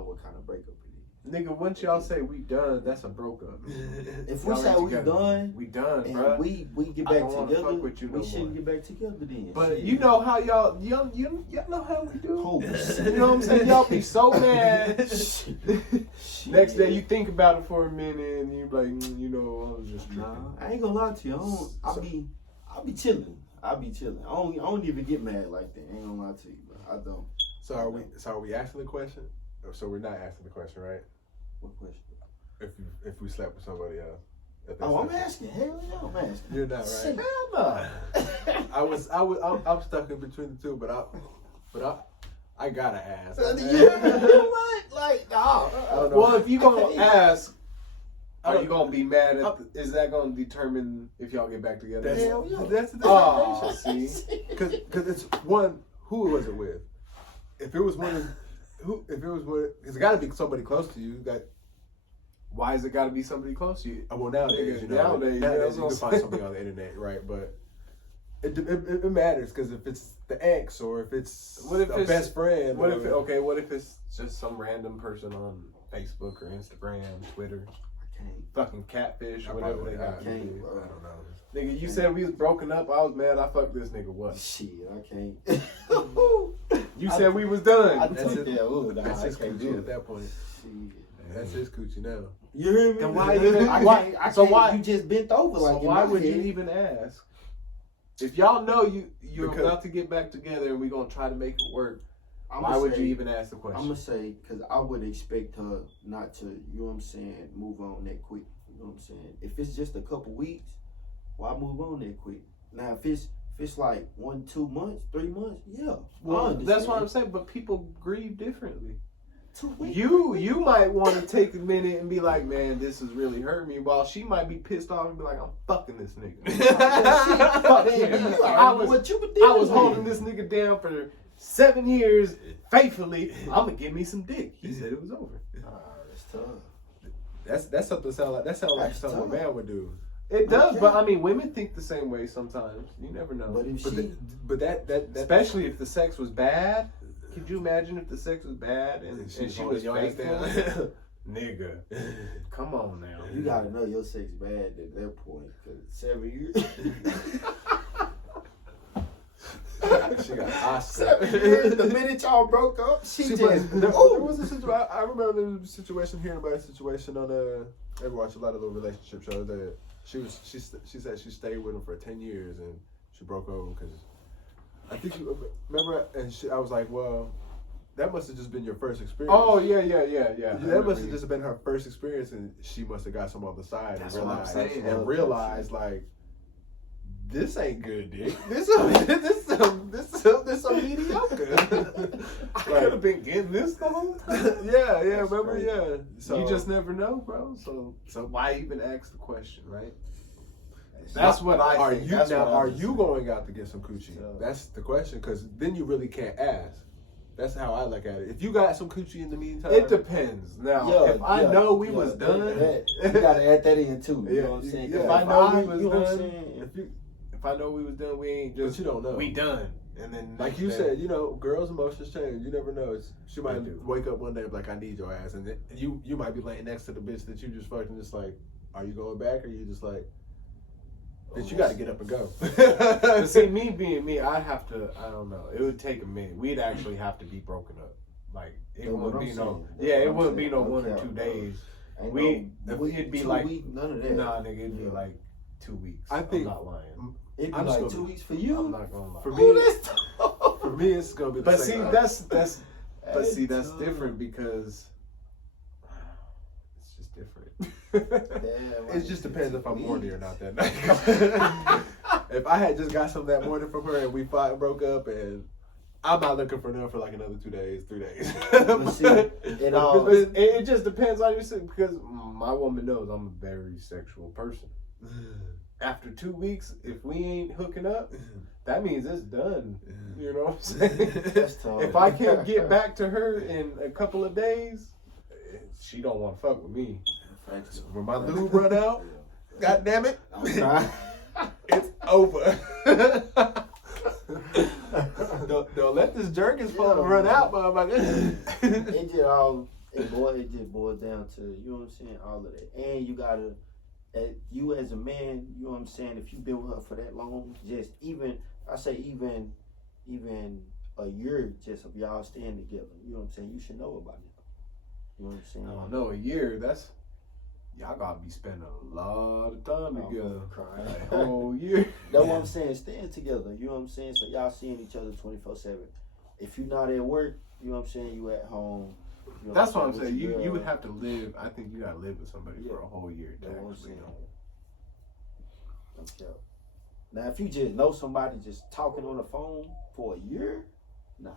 what kind of breakup it Nigga, once y'all say we done, that's a broke up. is. If we Y'all say ain't we together. done We done, and bro. we get I back don't wanna together, fuck with you no we shouldn't more. get back together then. But Shit. you know how y'all know how we do. Oh, You know what I'm saying? Y'all be so mad. Shit. Next day you think about it for a minute and you be like, I was just tripping. Nah, I ain't gonna lie to you. I'll be chilling. I don't even get mad like that. I ain't gonna lie to you, bro. I don't. So are we asking the question? Or so we're not asking the question, right? What question? If we slept with somebody else. Oh, I'm asking. Hell yeah, I'm asking. You're not Shit, right. hell no. I'm stuck in between the two, but I gotta ask. What? Like, nah. I don't know. Well, if you gonna ask, are you gonna be mad at? Is that gonna determine if y'all get back together? That's the Oh, determination. see, Because it's one. Who was it with? If it was one, if it was one, it's got to be somebody close to you. That why has it got to be somebody close to you? well nowadays, you know, Nowadays, you can find somebody on the internet, right? But it matters because if it's the ex or if it's a best friend, what if it's just some random person on Facebook or Instagram, Twitter, fucking catfish, whatever they got. I don't know. Nigga, you said we was broken up. I was mad. I fucked this nigga. What? Shit, I can't. You said we was done. That's his coochie at that point. Shit. That's his coochie now. You hear me? Then why even? You just bent over like. So why would you even ask? If y'all know you're about to get back together and we're gonna try to make it work, why would you even ask the question? I'm gonna say because I would expect her not to. You know what I'm saying? Move on that quick. You know what I'm saying? If it's just a couple weeks, why move on that quick? Now if it's like 1, 2 months, 3 months, yeah. Well, that's what I'm saying. But people grieve differently. 2 weeks. You might want to take a minute and be like, man, this has really hurt me. While she might be pissed off and be like, I'm fucking this nigga. Fuck him. I was holding this nigga down for 7 years faithfully. I'm gonna give me some dick. He said it was over. That's tough. That's something that sounds like something a man would do. It does, but I mean, women think the same way sometimes. You never know. But if that especially if the sex was bad. Could you imagine if the sex was bad and she was faithful? Nigga, come on now. You gotta know your sex bad at that point. Cause 7 years. she got Oscar. 7 years. The minute y'all broke up, she just. There was a situation. I remember there was a situation, hearing about a situation on I ever watched a lot of little relationship shows that she said she stayed with him for 10 years and she broke over because I think you remember, and I was like, well, that must have just been your first experience. Oh yeah. That must have just been her first experience, and she must have got some on the side and realized like, this ain't good, dick. This some mediocre. I could have been getting this the whole time. yeah. Remember, yeah. So you just never know, bro. So why even ask the question, right? That's what I think. Are you going out to get some coochie? That's the question, because then you really can't ask. That's how I look at it. If you got some coochie in the meantime, it depends. Now, if I know we was done, you gotta add that in too. You know what I'm saying? If I know we was done, if I know we was done, we ain't just. But you don't know. We done, and then like you said, you know, girls' emotions change. You never know. She might wake up one day and be like, "I need your ass," and then you might be laying next to the bitch that you just fucked, and just like, are you going back, or you just like? Bitch, you got to get up and go. But see, me being me, I'd have to. I don't know. It would take a minute. We'd actually have to be broken up. Like it wouldn't be no. Yeah, it wouldn't be no 1 or 2 days. It'd be like none of that. Nah, nigga, it'd be like 2 weeks. I think I'm not lying. It'd be like 2 weeks for you. I'm not gonna lie. For me, it's gonna be. But see, that's different because it's just different. It just depends if I'm horny or not that night. If I had just got some that morning from her and we fought and broke up, and I'm not looking for none for like another 2 days, 3 days. It just depends on you, because my woman knows I'm a very sexual person. After 2 weeks, if we ain't hooking up, that means it's done. You know what I'm saying? If I can't get back to her in a couple of days, she don't want to fuck with me. When my lube run out, God damn it, it's over. don't let this jerkin fun run out, motherfucker. It just boils down to, you know what I'm saying, all of that. And you gotta, you as a man, you know what I'm saying, if you've been with her for that long, just even a year just of y'all staying together, you know what I'm saying, you should know about it. You know what I'm saying? I don't know, a year, y'all gotta be spending a lot of time together. A whole year. That's what I'm saying, staying together, you know what I'm saying? So y'all seeing each other 24/7. If you're not at work, you know what I'm saying, you at home. You know that's what I'm saying. You would have to live, I think you gotta live with somebody for a whole year. Okay. Now if you just know somebody just talking on the phone for a year, nah.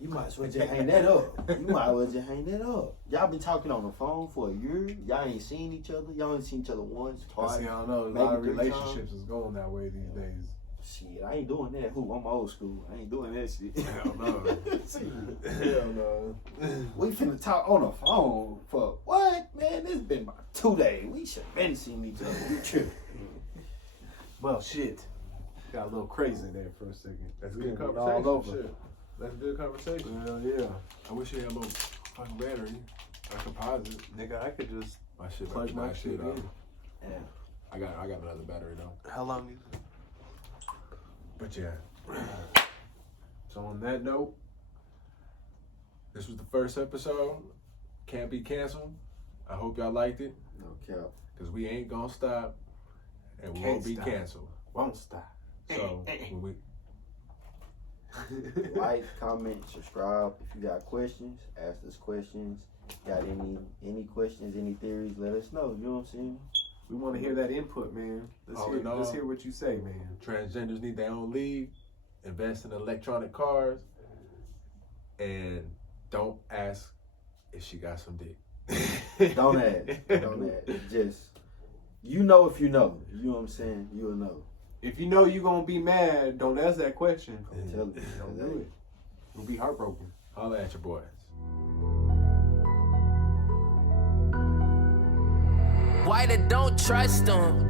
You might as well just hang that up. You might as well just hang that up. Y'all been talking on the phone for a year. Y'all ain't seen each other. Y'all ain't seen each other once, twice. See, I don't know. A maybe lot of 3 relationships is going that way these days. Shit, I ain't doing that. Who? I'm old school. I ain't doing that shit. Hell no. Hell no. We finna talk on the phone for what? Man, this been about 2 days. We should have been seeing each other. We tripping. Well, shit. Got a little crazy there for a second. That's We good done went conversation. all over. Shit. That's good conversation. Hell yeah. I wish you had more fucking battery. I could pause it. Nigga, I could just My shit plug my shit up. in. Yeah. I got another battery though. How long is it? But yeah, So on that note, this was the first episode. Can't be canceled. I hope y'all liked it, No cap. because we ain't gonna stop and we Can't won't be stop. canceled. won't stop. So when we Like, comment, subscribe. If you got questions, ask us questions. Got any questions, any theories, let us know. You know what I'm saying? We want to hear that input, man. All in all- Let's hear what you say, man. transgenders need their own league, invest in electronic cars, and don't ask if she got some dick. Don't ask. Don't ask. Just, you know if you know. You know what I'm saying? You'll know. If you know you're going to be mad, don't ask that question. I'm telling you. Don't do it. You'll be heartbroken. Holla at your boys. Why they don't trust them?